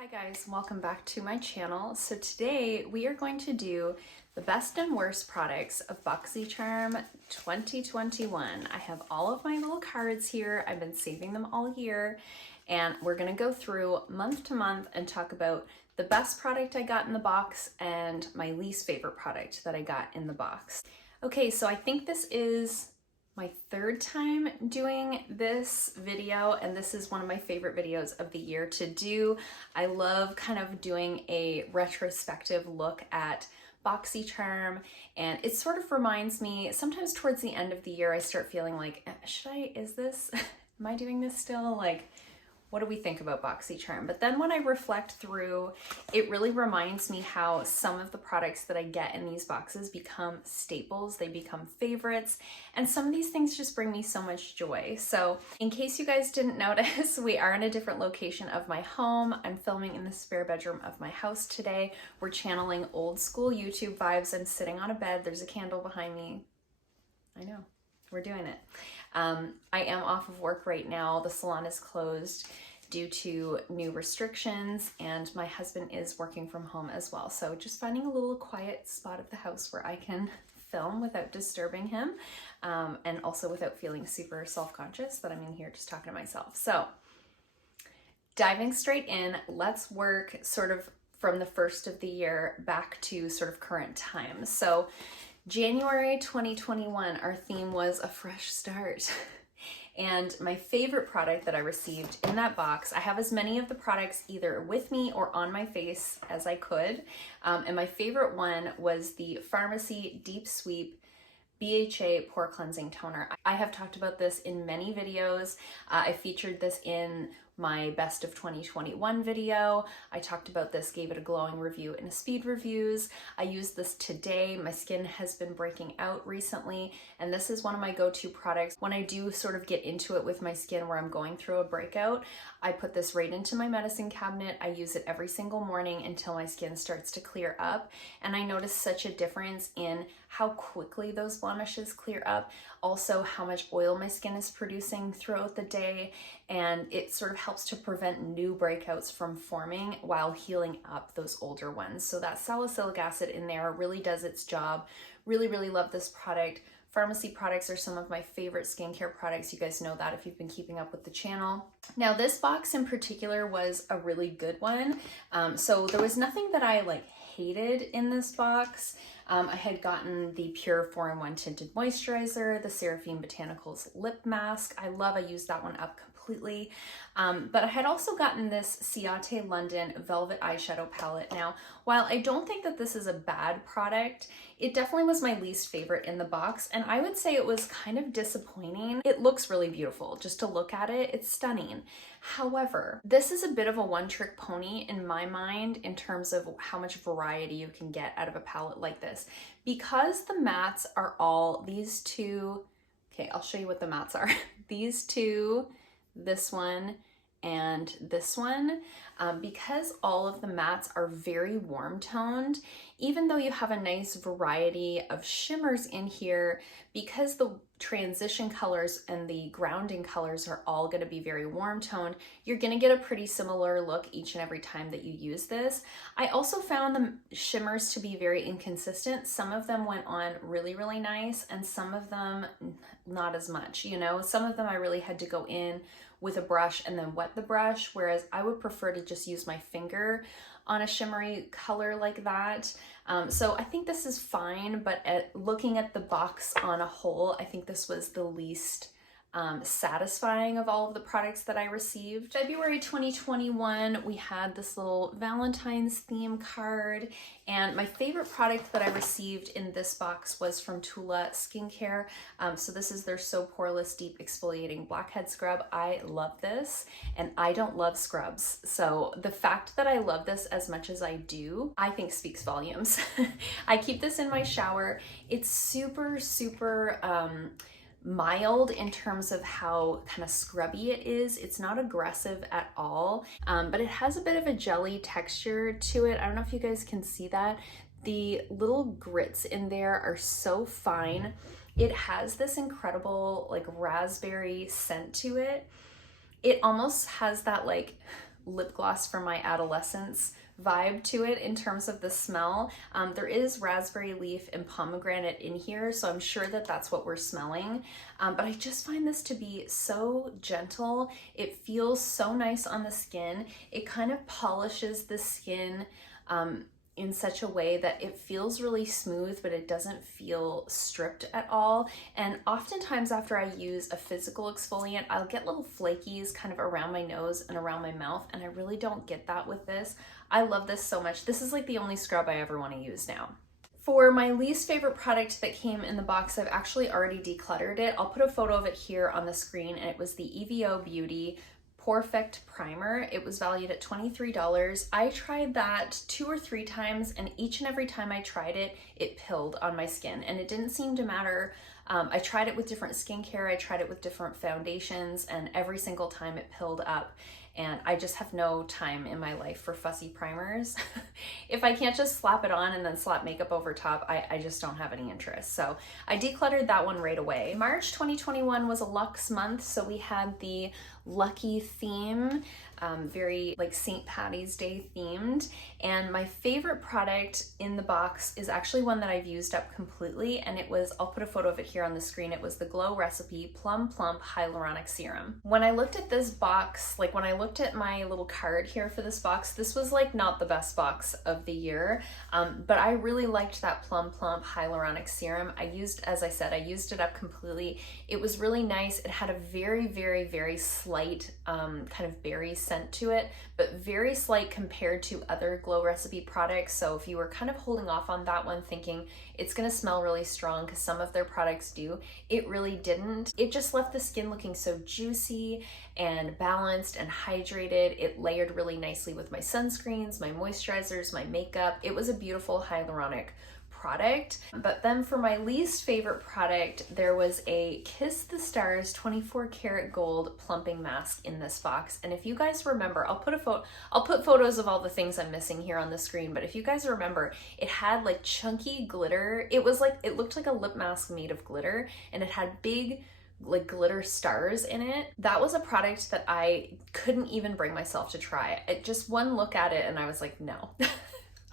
Hi guys, welcome back to my channel. So today we are going to do the best and worst products of Boxycharm 2021. I have all of my little cards here. I've been saving them all year, and we're gonna go through month to month and talk about the best product I got in the box and my least favorite product that I got in the box. Okay, so I think this is my third time doing this video, and this is one of my favorite videos of the year to do. I love kind of doing a retrospective look at Boxycharm, and it sort of reminds me, sometimes towards the end of the year I start feeling like, am I doing this still? Like, what do we think about Boxycharm? But then when I reflect through, it really reminds me how some of the products that I get in these boxes become staples, they become favorites, and some of these things just bring me so much joy. So in case you guys didn't notice, we are in a different location of my home. I'm filming in the spare bedroom of my house today. We're channeling old school YouTube vibes. I'm sitting on a bed, there's a candle behind me. I know, we're doing it. I am off of work right now. The salon is closed due to new restrictions, and my husband is working from home as well. So just finding a little quiet spot of the house where I can film without disturbing him, and also without feeling super self-conscious that I'm in here just talking to myself. So diving straight in, let's work sort of from the first of the year back to sort of current times. So January 2021, our theme was a fresh start. And my favorite product that I received in that box, I have as many of the products either with me or on my face as I could. And my favorite one was the Farmacy Deep Sweep BHA Pore Cleansing Toner. I have talked about this in many videos. I featured this in my best of 2021 video. I talked about this, gave it a glowing review in a speed reviews. I used this today. My skin has been breaking out recently, and this is one of my go-to products. When I do sort of get into it with my skin where I'm going through a breakout, I put this right into my medicine cabinet. I use it every single morning until my skin starts to clear up, and I notice such a difference in how quickly those blemishes clear up, also how much oil my skin is producing throughout the day, and it sort of helps to prevent new breakouts from forming while healing up those older ones. So that salicylic acid in there really does its job. Really, really love this product. Farmacy products are some of my favorite skincare products. You guys know that if you've been keeping up with the channel. Now this box in particular was a really good one. So there was nothing that I hated in this box. I had gotten the Pure 4-in-1 Tinted Moisturizer, the Seraphine Botanicals Lip Mask. I used that one up completely. But I had also gotten this Ciate London Velvet Eyeshadow Palette. Now, while I don't think that this is a bad product, it definitely was my least favorite in the box, and I would say it was kind of disappointing. It looks really beautiful. Just to look at it, it's stunning. However, this is a bit of a one-trick pony in my mind in terms of how much variety you can get out of a palette like this. Because the mattes are all these two, okay, I'll show you what the mattes are. These two, this one, and this one, because all of the mattes are very warm toned, even though you have a nice variety of shimmers in here, because the transition colors and the grounding colors are all going to be very warm toned, you're going to get a pretty similar look each and every time that you use this. I also found the shimmers to be very inconsistent. Some of them went on really, really nice, and some of them not as much. You know, some of them I really had to go in with a brush and then wet the brush, whereas I would prefer to just use my finger on a shimmery color like that. So I think this is fine, but looking at the box on a whole, I think this was the least satisfying of all of the products that I received. February 2021, we had this little Valentine's theme card, and my favorite product that I received in this box was from Tula Skincare. So this is their So Poreless Deep Exfoliating Blackhead Scrub. I love this, and I don't love scrubs. So the fact that I love this as much as I do, I think speaks volumes. I keep this in my shower. It's super, super, mild in terms of how kind of scrubby it is. It's not aggressive at all, but it has a bit of a jelly texture to it. I don't know if you guys can see that. The little grits in there are so fine. It has this incredible raspberry scent to it. It almost has that lip gloss from my adolescence vibe to it in terms of the smell. There is raspberry leaf and pomegranate in here, so I'm sure that that's what we're smelling. But I just find this to be so gentle. It feels so nice on the skin. It kind of polishes the skin in such a way that it feels really smooth, but it doesn't feel stripped at all. And oftentimes after I use a physical exfoliant, I'll get little flakies kind of around my nose and around my mouth, and I really don't get that with this. I love this so much. This is like the only scrub I ever want to use now. For my least favorite product that came in the box, I've actually already decluttered it. I'll put a photo of it here on the screen, and it was the Evio Beauty Pore-fect primer. It was valued at $23. I tried that 2 or 3 times, and each and every time I tried it, it pilled on my skin, and it didn't seem to matter. I tried it with different skincare, I tried it with different foundations, and every single time it pilled up. And I just have no time in my life for fussy primers. If I can't just slap it on and then slap makeup over top, I just don't have any interest. So I decluttered that one right away. March 2021 was a Luxe month, so we had the Lucky theme, very like St. Patty's Day themed. And my favorite product in the box is actually one that I've used up completely, and it was, I'll put a photo of it here on the screen, it was the Glow Recipe Plum Plump Hyaluronic Serum. When I looked at this box, like when I looked at my little card here for this box, this was like not the best box of the year, but I really liked that Plum Plump Hyaluronic Serum. I used, as I said, I used it up completely. It was really nice. It had a very, very, very slight kind of berry scent to it, but very slight compared to other Glow Recipe products. So if you were kind of holding off on that one thinking it's gonna smell really strong, because some of their products do, it really didn't. It just left the skin looking so juicy and balanced and hydrated. It layered really nicely with my sunscreens, my moisturizers, my makeup. It was a beautiful hyaluronic product. But then for my least favorite product, there was a Kiss the Stars 24 karat gold plumping mask in this box. And if you guys remember, I'll put photos of all the things I'm missing here on the screen, but if you guys remember, it had like chunky glitter. It was like, it looked like a lip mask made of glitter, and it had big like glitter stars in it. That was a product that I couldn't even bring myself to try. It just one look at it and I was like, no.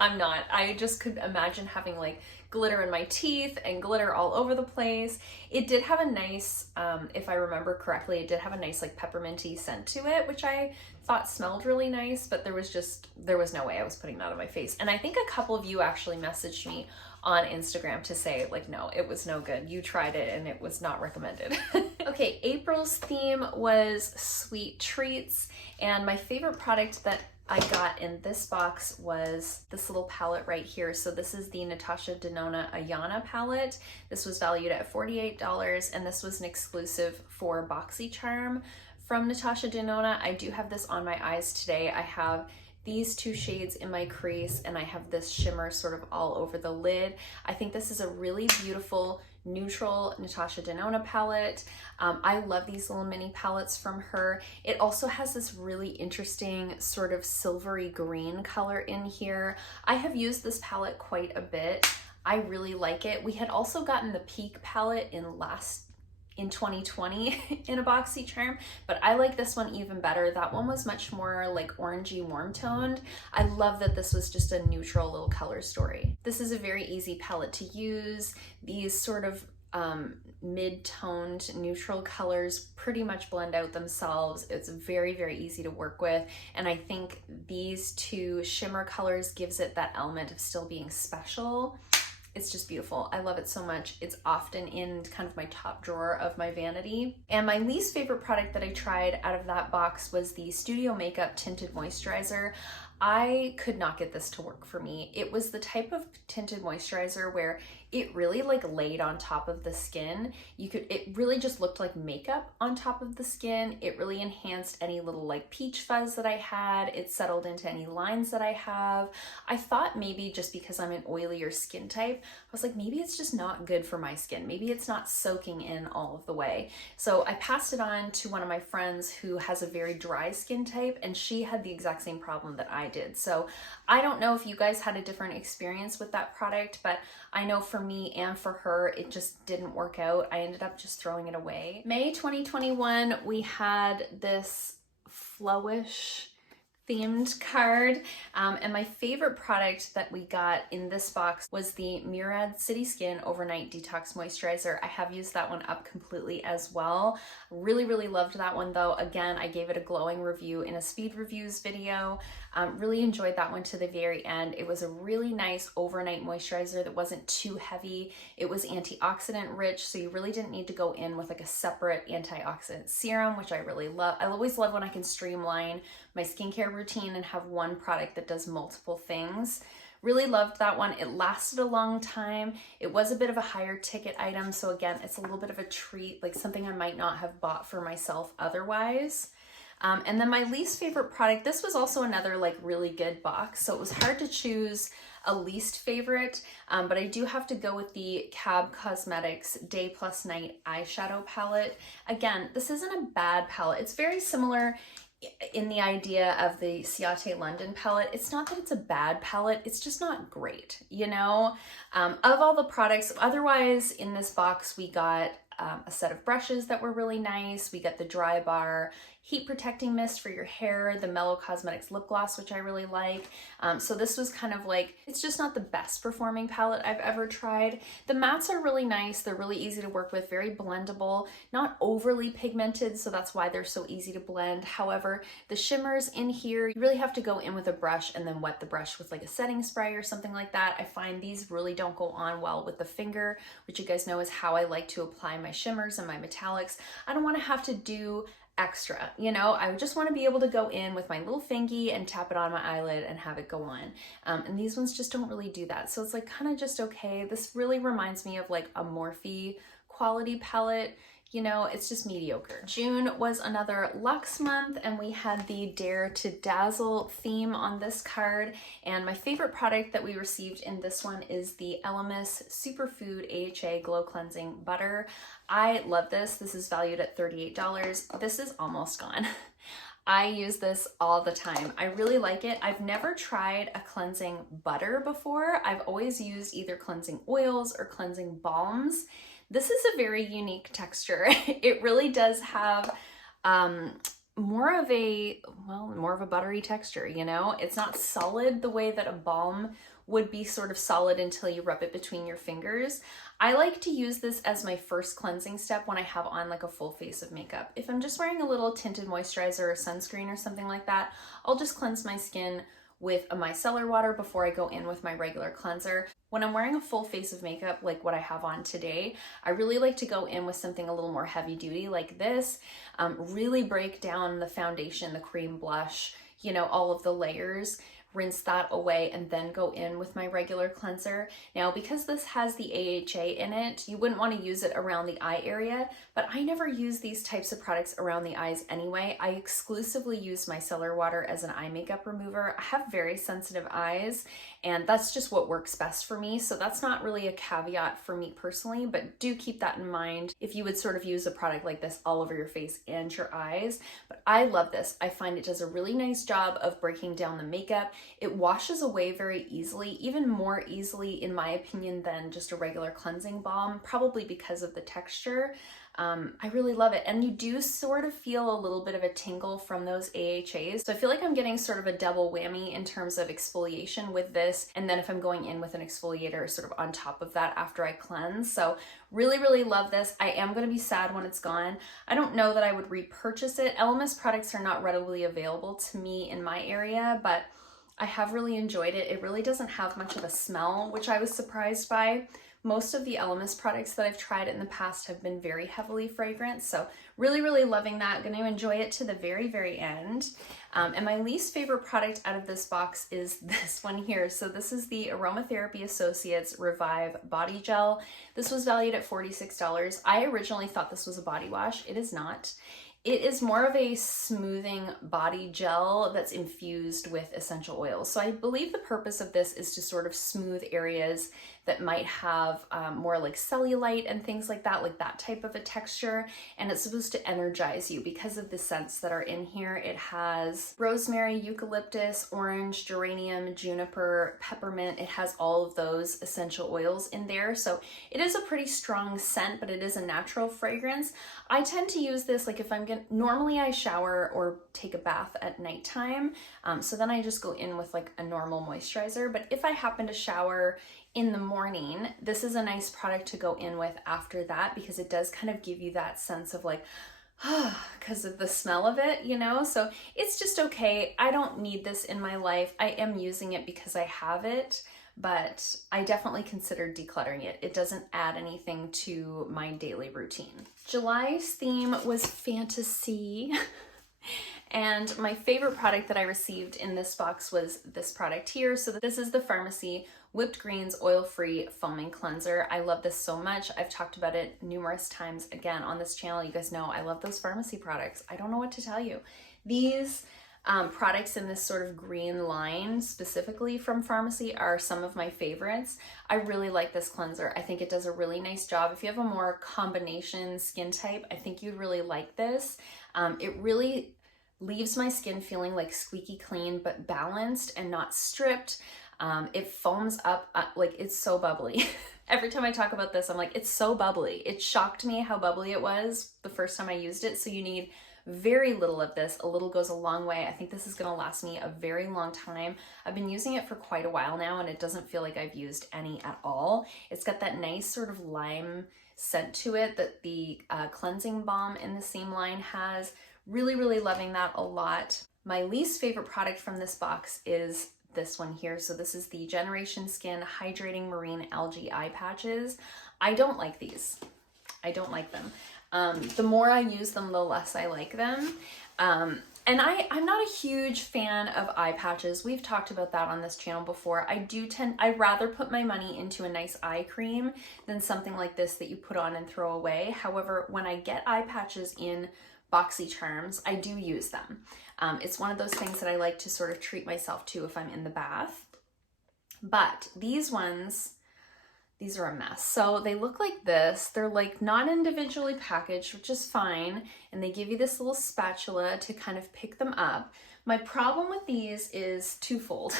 I'm not. I just could imagine having like glitter in my teeth and glitter all over the place. It did have a nice, if I remember correctly, it did have a nice like pepperminty scent to it, which I thought smelled really nice, but there was no way I was putting that on my face. And I think a couple of you actually messaged me on Instagram to say like, no, it was no good. You tried it and it was not recommended. Okay, April's theme was sweet treats, and my favorite product that I got in this box was this little palette right here. So this is the Natasha Denona Ayana palette. This was valued at $48, and this was an exclusive for Boxycharm from Natasha Denona. I do have this on my eyes today. I have these 2 shades in my crease, and I have this shimmer sort of all over the lid. I think this is a really beautiful neutral Natasha Denona palette. I love these little mini palettes from her. It also has this really interesting sort of silvery green color in here. I have used this palette quite a bit. I really like it. We had also gotten the Peak palette in 2020 in a Boxycharm, but I like this one even better. That one was much more like orangey warm toned. I love that this was just a neutral little color story. This is a very easy palette to use. These sort of mid-toned neutral colors pretty much blend out themselves. It's very, very easy to work with, and I think these 2 shimmer colors gives it that element of still being special. It's just beautiful. I love it so much. It's often in kind of my top drawer of my vanity. And my least favorite product that I tried out of that box was the Studio Makeup Tinted Moisturizer. I could not get this to work for me. It was the type of tinted moisturizer where it really like laid on top of the skin. It really just looked like makeup on top of the skin. It really enhanced any little like peach fuzz that I had. It settled into any lines that I have. I thought maybe just because I'm an oilier skin type, I was like, maybe it's just not good for my skin. Maybe it's not soaking in all of the way. So I passed it on to one of my friends who has a very dry skin type, and she had the exact same problem that I did. So I don't know if you guys had a different experience with that product, but I know for me and for her, it just didn't work out. I ended up just throwing it away. May 2021, we had this flowish themed card. And my favorite product that we got in this box was the Murad City Skin Overnight Detox Moisturizer. I have used that one up completely as well. Really, really loved that one though. Again, I gave it a glowing review in a speed reviews video. Really enjoyed that one to the very end. It was a really nice overnight moisturizer that wasn't too heavy. It was antioxidant rich, so you really didn't need to go in with like a separate antioxidant serum, which I really love. I always love when I can streamline my skincare routine and have one product that does multiple things. Really loved that one. It lasted a long time. It was a bit of a higher ticket item, so again, it's a little bit of a treat, like something I might not have bought for myself otherwise. And then my least favorite product, this was also another like really good box, so it was hard to choose a least favorite, but I do have to go with the Cab Cosmetics Day Plus Night eyeshadow palette. Again, this isn't a bad palette. It's very similar in the idea of the Ciate London palette. It's not that it's a bad palette, it's just not great, you know? Of all the products, otherwise in this box we got a set of brushes that were really nice. We got the Dry Bar Heat Protecting Mist for your hair, the Mellow Cosmetics Lip Gloss, which I really like. So this was kind of like, it's just not the best performing palette I've ever tried. The mattes are really nice. They're really easy to work with, very blendable, not overly pigmented, so that's why they're so easy to blend. However, the shimmers in here, you really have to go in with a brush and then wet the brush with like a setting spray or something like that. I find these really don't go on well with the finger, which you guys know is how I like to apply my shimmers and my metallics. I don't want to have to do extra, you know? I just want to be able to go in with my little fingy and tap it on my eyelid and have it go on. And these ones just don't really do that. So it's like kind of just okay. This really reminds me of like a Morphe quality palette. You know, it's just mediocre. June was another luxe month and we had the Dare to Dazzle theme on this card. And my favorite product that we received in this one is the Elemis Superfood AHA Glow Cleansing Butter. I love this. This is valued at $38. This is almost gone. I use this all the time. I really like it. I've never tried a cleansing butter before. I've always used either cleansing oils or cleansing balms. This is a very unique texture. It really does have more of a buttery texture, you know? It's not solid the way that a balm would be sort of solid until you rub it between your fingers. I like to use this as my first cleansing step when I have on like a full face of makeup. If I'm just wearing a little tinted moisturizer or sunscreen or something like that, I'll just cleanse my skin with a micellar water before I go in with my regular cleanser. When I'm wearing a full face of makeup like what I have on today, I really like to go in with something a little more heavy duty like this, really break down the foundation, the cream blush, you know, all of the layers, rinse that away, and then go in with my regular cleanser. Now, because this has the AHA in it, you wouldn't want to use it around the eye area, but I never use these types of products around the eyes anyway. I exclusively use micellar water as an eye makeup remover. I have very sensitive eyes, and that's just what works best for me. So that's not really a caveat for me personally, but do keep that in mind if you would sort of use a product like this all over your face and your eyes. But I love this. I find it does a really nice job of breaking down the makeup. It washes away very easily, even more easily in my opinion than just a regular cleansing balm, probably because of the texture. I really love it. And you do sort of feel a little bit of a tingle from those AHAs. So I feel like I'm getting sort of a double whammy in terms of exfoliation with this. And then if I'm going in with an exfoliator sort of on top of that after I cleanse. So really, really love this. I am going to be sad when it's gone. I don't know that I would repurchase it. Elemis products are not readily available to me in my area, but I have really enjoyed it. It really doesn't have much of a smell, which I was surprised by. Most of the Elemis products that I've tried in the past have been very heavily fragrant, so really, really loving that. Going to enjoy it to the very, very end. And my least favorite product out of this box is this one here. So this is the Aromatherapy Associates Revive Body Gel. This was valued at $46. I originally thought this was a body wash. It is not. It is more of a smoothing body gel that's infused with essential oils. So I believe the purpose of this is to sort of smooth areas that might have more like cellulite and things like that type of a texture. And it's supposed to energize you because of the scents that are in here. It has rosemary, eucalyptus, orange, geranium, juniper, peppermint. It has all of those essential oils in there. So it is a pretty strong scent, but it is a natural fragrance. I tend to use this like if normally I shower or take a bath at nighttime. So then I just go in with like a normal moisturizer. But if I happen to shower in the morning, this is a nice product to go in with after that, because it does kind of give you that sense of like, because of the smell of it, you know? So it's just okay. I don't need this in my life. I am using it because I have it, but I definitely considered decluttering it. It doesn't add anything to my daily routine. July's theme was fantasy. And my favorite product that I received in this box was this product here. So this is the Farmacy Whipped Greens Oil-Free Foaming Cleanser. I love this so much. I've talked about it numerous times again on this channel. You guys know I love those Farmacy products. I don't know what to tell you. These products in this sort of green line specifically from Farmacy are some of my favorites. I really like this cleanser. I think it does a really nice job. If you have a more combination skin type, I think you'd really like this. It really leaves my skin feeling like squeaky clean, but balanced and not stripped. It foams up, like it's so bubbly. Every time I talk about this, I'm like, it's so bubbly. It shocked me how bubbly it was the first time I used it. So you need very little of this. A little goes a long way. I think this is gonna last me a very long time. I've been using it for quite a while now, and it doesn't feel like I've used any at all. It's got that nice sort of lime scent to it that the cleansing balm in the same line has. Really, really loving that a lot. My least favorite product from this box is this one here. So this is the Generation Skin Hydrating Marine Algae Eye Patches. I don't like these. I don't like them. The more I use them, the less I like them. And I'm not a huge fan of eye patches. We've talked about that on this channel before. I'd rather put my money into a nice eye cream than something like this that you put on and throw away. However, when I get eye patches in Boxycharms, I do use them. It's one of those things that I like to sort of treat myself to if I'm in the bath. But these ones, these are a mess. So they look like this. They're like not individually packaged, which is fine. And they give you this little spatula to kind of pick them up. My problem with these is twofold.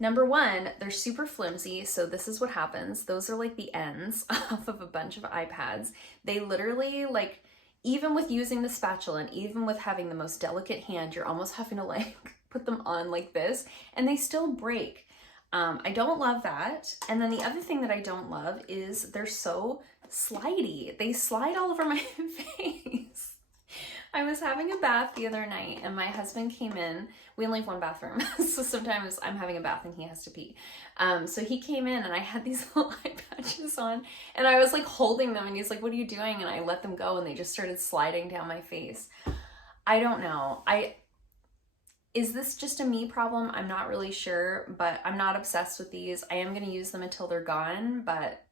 Number one, they're super flimsy. So this is what happens. Those are like the ends off of a bunch of iPads. They literally like, even with using the spatula and even with having the most delicate hand, you're almost having to like put them on like this and they still break. I don't love that. And then the other thing that I don't love is they're so slidey. They slide all over my face. I was having a bath the other night and my husband came in. We only have one bathroom, so sometimes I'm having a bath and he has to pee. So he came in and I had these little eye patches on and I was like holding them and he's like, what are you doing? And I let them go and they just started sliding down my face. I don't know. Is this just a me problem? I'm not really sure, but I'm not obsessed with these. I am gonna use them until they're gone, but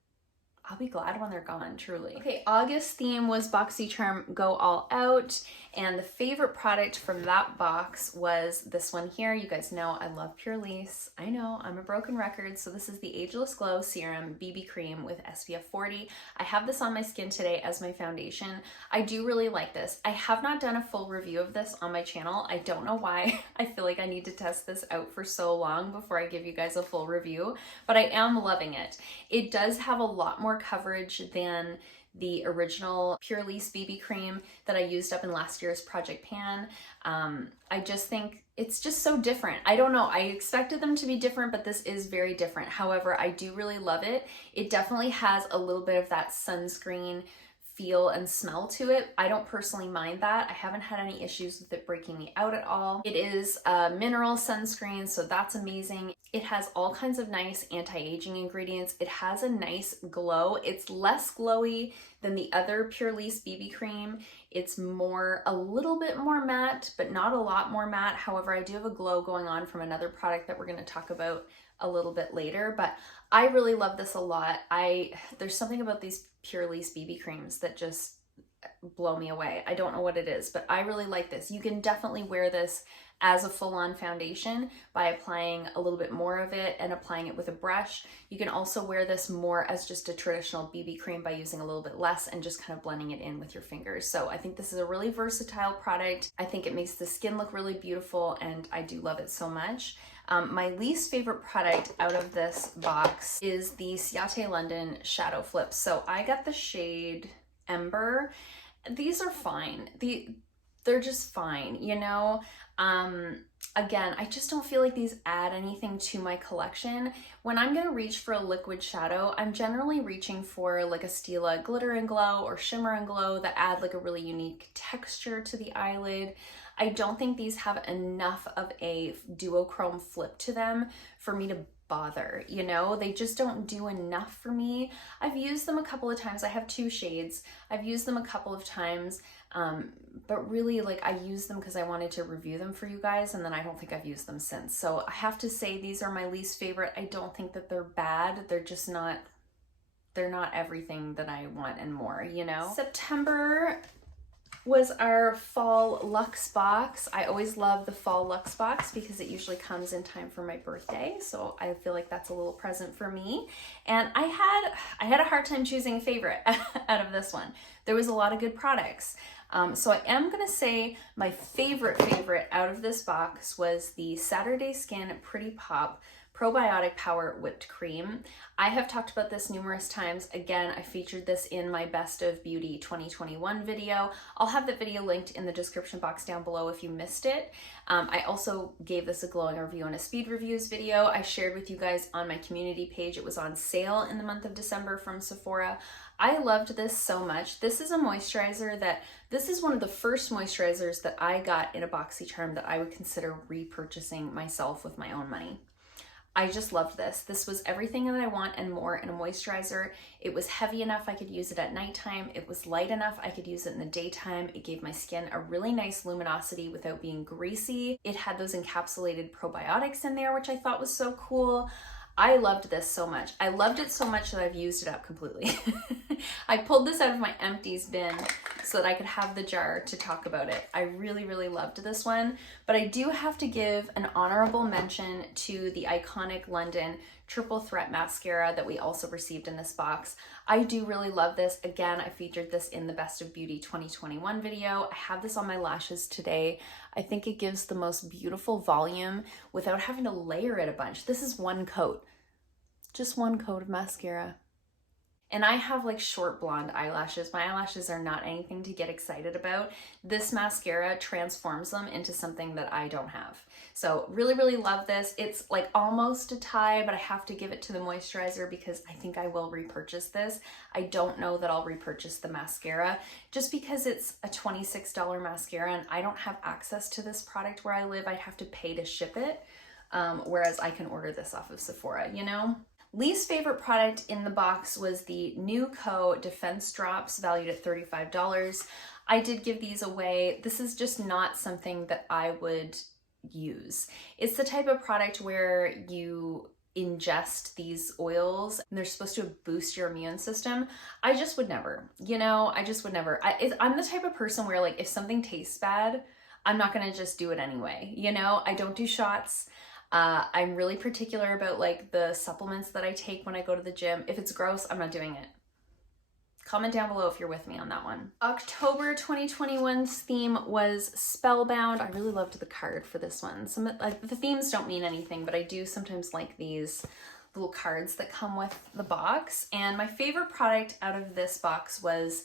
I'll be glad when they're gone, truly. Okay, August theme was Boxycharm Go All Out, and the favorite product from that box was this one here. You guys know I love Purlisse. I know, I'm a broken record, so this is the Ageless Glow Serum BB Cream with SPF 40. I have this on my skin today as my foundation. I do really like this. I have not done a full review of this on my channel. I don't know why. I feel like I need to test this out for so long before I give you guys a full review, but I am loving it. It does have a lot more coverage than the original Purlisse BB cream that I used up in last year's Project Pan. I just think it's just so different. I don't know, I expected them to be different, but this is very different. However, I do really love it. It definitely has a little bit of that sunscreen feel and smell to it. I don't personally mind that. I haven't had any issues with it breaking me out at all. It is a mineral sunscreen, so that's amazing. It has all kinds of nice anti-aging ingredients. It has a nice glow. It's less glowy than the other Purlisse BB cream. It's a little bit more matte, but not a lot more matte. However, I do have a glow going on from another product that we're going to talk about a little bit later, but I really love this a lot. There's something about these Purlisse BB creams that just, blow me away. I don't know what it is, but I really like this. You can definitely wear this as a full-on foundation by applying a little bit more of it and applying it with a brush. You can also wear this more as just a traditional BB cream by using a little bit less and just kind of blending it in with your fingers. So I think this is a really versatile product. I think it makes the skin look really beautiful, and I do love it so much. My least favorite product out of this box is the Ciate London Shadow Flips. So I got the shade Ember. These are fine. They're just fine, you know? Again, I just don't feel like these add anything to my collection. When I'm gonna reach for a liquid shadow, I'm generally reaching for like a Stila Glitter and Glow or Shimmer and Glow that add like a really unique texture to the eyelid. I don't think these have enough of a duochrome flip to them for me to bother, you know? They just don't do enough for me. I've used them a couple of times. I have 2 shades. I've used them a couple of times, but really, like, I used them because I wanted to review them for you guys, and then I don't think I've used them since. So I have to say these are my least favorite. I don't think that they're bad. They're just not, they're not everything that I want and more, you know? September was our fall Luxe box. I always love the fall Luxe box because it usually comes in time for my birthday, so I feel like that's a little present for me. And I had a hard time choosing a favorite out of this one. There was a lot of good products. So I am gonna say my favorite out of this box was the Saturday Skin Pretty Pop Probiotic Power Whipped Cream. I have talked about this numerous times. Again, I featured this in my Best of Beauty 2021 video. I'll have the video linked in the description box down below if you missed it. I also gave this a glowing review and a speed reviews video I shared with you guys on my community page. It was on sale in the month of December from Sephora. I loved this so much. This is a moisturizer this is one of the first moisturizers that I got in a Boxycharm that I would consider repurchasing myself with my own money. I just loved this. This was everything that I want and more in a moisturizer. It was heavy enough I could use it at nighttime. It was light enough I could use it in the daytime. It gave my skin a really nice luminosity without being greasy. It had those encapsulated probiotics in there, which I thought was so cool. I loved this so much. I loved it so much that I've used it up completely. I pulled this out of my empties bin so that I could have the jar to talk about it. I really, really loved this one, but I do have to give an honorable mention to the iconic London Triple Threat Mascara that we also received in this box. I do really love this. Again, I featured this in the Best of Beauty 2021 video. I have this on my lashes today. I think it gives the most beautiful volume without having to layer it a bunch. This is one coat, just one coat of mascara. And I have like short blonde eyelashes. My eyelashes are not anything to get excited about. This mascara transforms them into something that I don't have. So really, really love this. It's like almost a tie, but I have to give it to the moisturizer because I think I will repurchase this. I don't know that I'll repurchase the mascara just because it's a $26 mascara and I don't have access to this product where I live. I'd have to pay to ship it, whereas I can order this off of Sephora, you know? Least favorite product in the box was the Nue Co Defence Drops, valued at $35. I did give these away. This is just not something that I would use. It's the type of product where you ingest these oils and they're supposed to boost your immune system. I just would never, you know, I just would never. I'm the type of person where like if something tastes bad, I'm not gonna just do it anyway, you know? I don't do shots. I'm really particular about like the supplements that I take when I go to the gym. If it's gross, I'm not doing it. Comment down below if you're with me on that one. October 2021's theme was Spellbound. I really loved the card for this one. The themes don't mean anything, but I do sometimes like these little cards that come with the box. And my favorite product out of this box was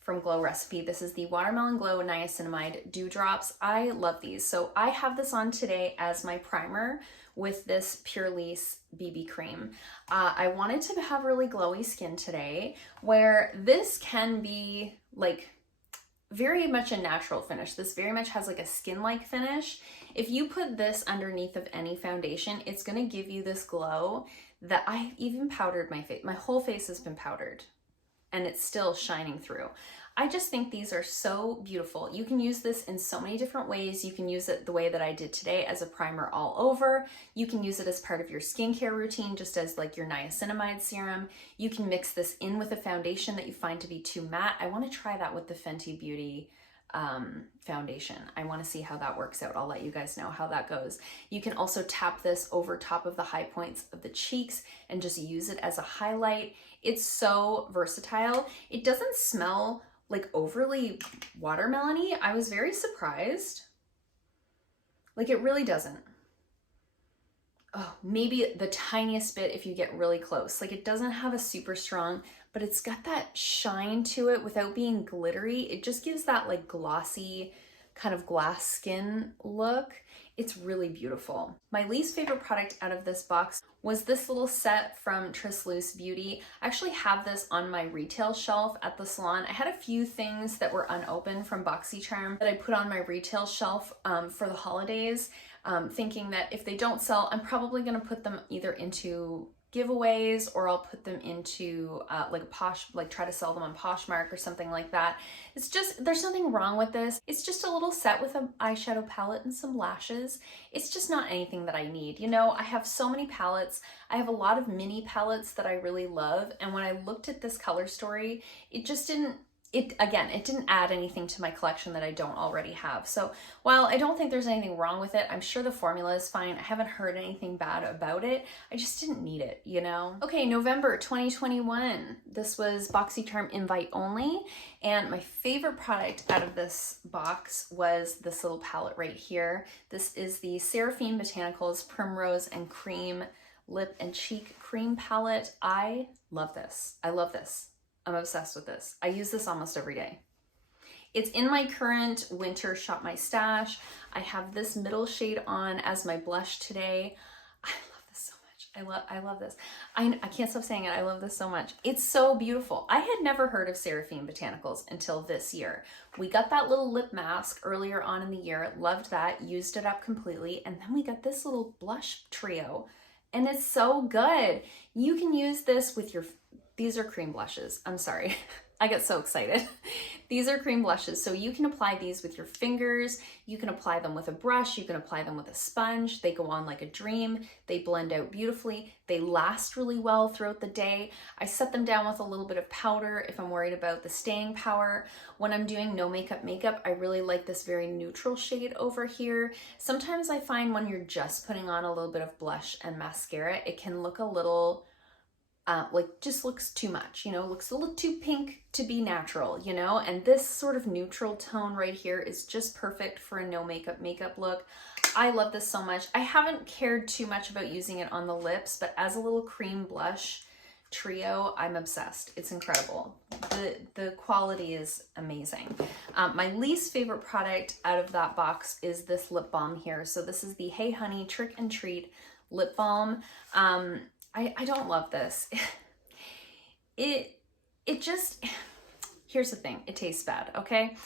from Glow Recipe. This is the Watermelon Glow Niacinamide Dew Drops. I love these. So I have this on today as my primer with this Purlisse BB cream. I wanted to have really glowy skin today, where this can be like very much a natural finish. This very much has like a skin-like finish. If you put this underneath of any foundation, it's gonna give you this glow that I even powdered my face. My whole face has been powdered and it's still shining through. I just think these are so beautiful. You can use this in so many different ways. You can use it the way that I did today as a primer all over. You can use it as part of your skincare routine, just as like your niacinamide serum. You can mix this in with a foundation that you find to be too matte. I want to try that with the Fenty Beauty foundation. I want to see how that works out. I'll let you guys know how that goes. You can also tap this over top of the high points of the cheeks and just use it as a highlight. It's so versatile. It doesn't smell like overly watermelony. I was very surprised. Like it really doesn't. Oh, maybe the tiniest bit if you get really close. Like it doesn't have a super strong, but it's got that shine to it without being glittery. It just gives that like glossy kind of glass skin look. It's really beautiful. My least favorite product out of this box was this little set from Tresluce Beauty. I actually have this on my retail shelf at the salon. I had a few things that were unopened from Boxycharm that I put on my retail shelf for the holidays, thinking that if they don't sell, I'm probably gonna put them either into giveaways or I'll put them into like a try to sell them on Poshmark or something like that. It's just, there's nothing wrong with this. It's just a little set with an eyeshadow palette and some lashes. It's just not anything that I need. You know, I have so many palettes. I have a lot of mini palettes that I really love. And when I looked at this color story, it just didn't, it didn't add anything to my collection that I don't already have. So while I don't think there's anything wrong with it, I'm sure the formula is fine. I haven't heard anything bad about it. I just didn't need it, you know? Okay, November 2021. This was Boxycharm Invite Only. And my favorite product out of this box was this little palette right here. This is the Seraphine Botanicals Primrose and Cream Lip and Cheek Cream Palette. I love this. I love this. I'm obsessed with this. I use this almost every day. It's in my current winter Shop My Stash. I have this middle shade on as my blush today. I love this so much. I love this. I can't stop saying it. I love this so much. It's so beautiful. I had never heard of Seraphine Botanicals until this year. We got that little lip mask earlier on in the year. Loved that. Used it up completely. And then we got this little blush trio. And it's so good. You can use this with your... These are cream blushes. I'm sorry. I get so excited. These are cream blushes. So you can apply these with your fingers. You can apply them with a brush. You can apply them with a sponge. They go on like a dream. They blend out beautifully. They last really well throughout the day. I set them down with a little bit of powder if I'm worried about the staying power. When I'm doing no makeup, I really like this very neutral shade over here. Sometimes I find when you're just putting on a little bit of blush and mascara, it can look a little like just looks too much, you know, looks a little too pink to be natural, you know, and this sort of neutral tone right here is just perfect for a no makeup look. I love this so much. I haven't cared too much about using it on the lips, but as a little cream blush trio, I'm obsessed. It's incredible. The quality is amazing. My least favorite product out of that box is this lip balm here. So this is the Hey Honey Trick and Treat lip balm. I don't love this. It just, here's the thing, it tastes bad, okay?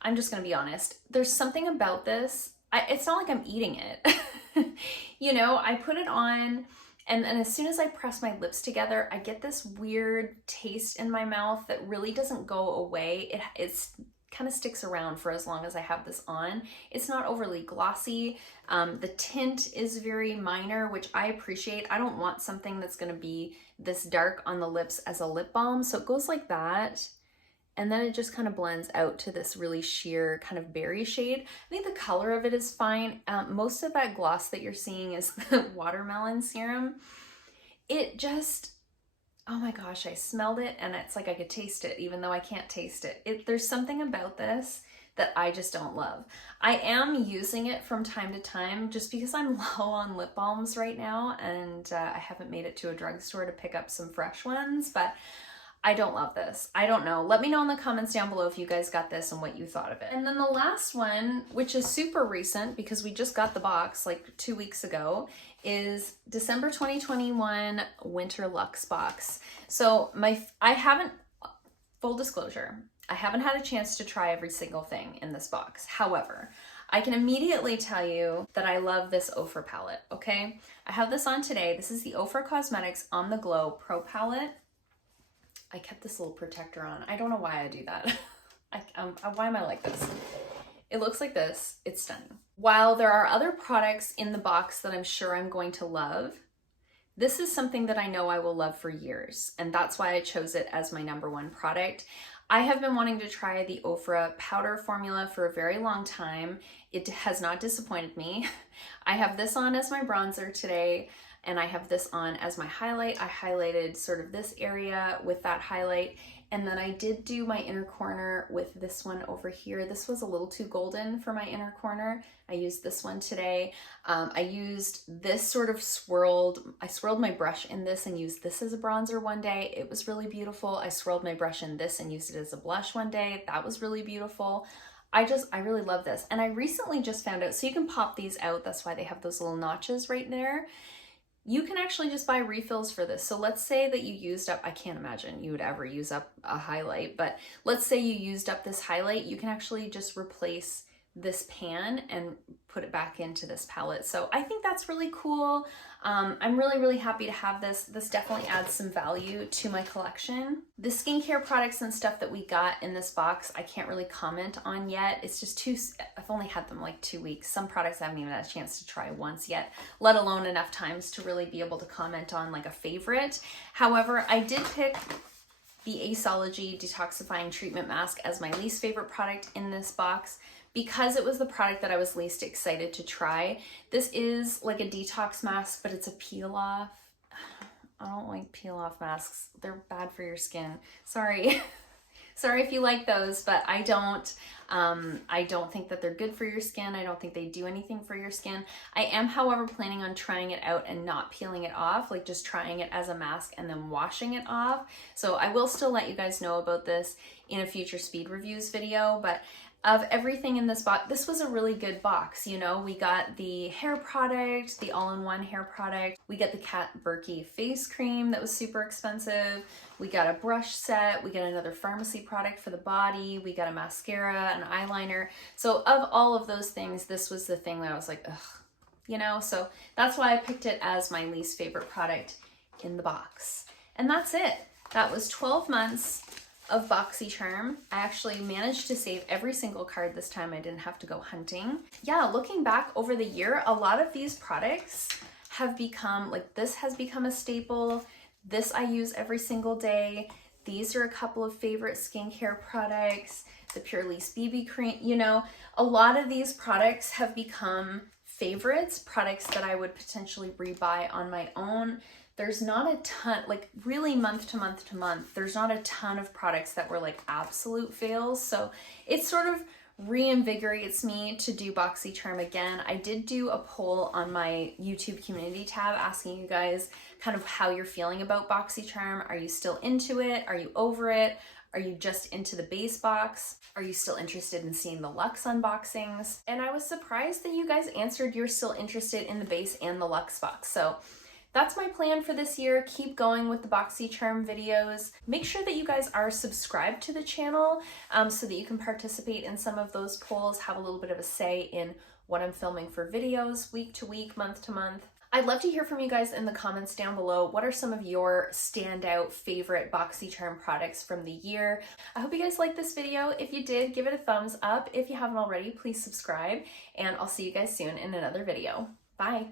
I'm just gonna be honest. There's something about this, it's not like I'm eating it. You know, I put it on and as soon as I press my lips together, I get this weird taste in my mouth that really doesn't go away. It's kind of sticks around for as long as I have this on. It's not overly glossy. The tint is very minor, which I appreciate. I don't want something that's going to be this dark on the lips as a lip balm. So it goes like that. And then it just kind of blends out to this really sheer kind of berry shade. I think the color of it is fine. Most of that gloss that you're seeing is the watermelon serum. It just, oh my gosh, I smelled it and it's like I could taste it even though I can't taste it. There's something about this that I just don't love. I am using it from time to time just because I'm low on lip balms right now and I haven't made it to a drugstore to pick up some fresh ones, but I don't love this. I don't know. Let me know in the comments down below if you guys got this and what you thought of it. And then the last one, which is super recent because we just got the box like 2 weeks ago, is December 2021 Winter Luxe box. So I haven't, full disclosure, I haven't had a chance to try every single thing in this box. However, I can immediately tell you that I love this Ofra palette, okay? I have this on today. This is the Ofra Cosmetics On The Glow Pro Palette. I kept this little protector on. I don't know why I do that. Why am I like this? It looks like this. It's stunning. While there are other products in the box that I'm sure I'm going to love, this is something that I know I will love for years, and that's why I chose it as my #1 product. I have been wanting to try the Ofra powder formula for a very long time. It has not disappointed me. I have this on as my bronzer today, and I have this on as my highlight. I highlighted sort of this area with that highlight, and then I did do my inner corner with this one over here. This was a little too golden for my inner corner. I used this one today. I used this sort of I swirled my brush in this and used this as a bronzer one day. It was really beautiful. I swirled my brush in this and used it as a blush one day. That was really beautiful. I really love this. And I recently just found out, so you can pop these out. That's why they have those little notches right there. You can actually just buy refills for this. So let's say that you used up, I can't imagine you would ever use up a highlight, but let's say you used up this highlight, you can actually just replace this pan and put it back into this palette. So I think that's really cool. I'm really happy to have this. This definitely adds some value to my collection. The skincare products and stuff that we got in this box, I can't really comment on yet. It's just I've only had them like 2 weeks. Some products I haven't even had a chance to try once yet, let alone enough times to really be able to comment on like a favorite. However, I did pick the Ageology Detoxifying Treatment Mask as my least favorite product in this box, because it was the product that I was least excited to try. This is like a detox mask, but it's a peel off. I don't like peel off masks. They're bad for your skin. Sorry. Sorry if you like those, but I don't think that they're good for your skin. I don't think they do anything for your skin. I am, however, planning on trying it out and not peeling it off, like just trying it as a mask and then washing it off. So I will still let you guys know about this in a future speed reviews video, but of everything in this box, this was a really good box. You know, we got the hair product, the all-in-one hair product. We got the Kat Berkey face cream that was super expensive. We got a brush set. We got another Farmacy product for the body. We got a mascara, an eyeliner. So of all of those things, this was the thing that I was like, ugh, you know? So that's why I picked it as my least favorite product in the box. And that's it. That was 12 months of Boxycharm. I actually managed to save every single card this time. I didn't have to go hunting. Yeah, looking back over the year, a lot of these products have become, like this has become a staple. This I use every single day. These are a couple of favorite skincare products. The Purlisse BB cream, you know, a lot of these products have become favorites, products that I would potentially rebuy on my own. There's not a ton, like really month to month, there's not a ton of products that were like absolute fails. So it sort of reinvigorates me to do Boxycharm again. I did do a poll on my YouTube community tab asking you guys kind of how you're feeling about Boxycharm. Are you still into it? Are you over it? Are you just into the base box? Are you still interested in seeing the Luxe unboxings? And I was surprised that you guys answered you're still interested in the base and the Luxe box. So that's my plan for this year. Keep going with the Boxycharm videos. Make sure that you guys are subscribed to the channel so that you can participate in some of those polls, have a little bit of a say in what I'm filming for videos week to week, month to month. I'd love to hear from you guys in the comments down below. What are some of your standout favorite Boxycharm products from the year? I hope you guys liked this video. If you did, give it a thumbs up. If you haven't already, please subscribe, and I'll see you guys soon in another video. Bye.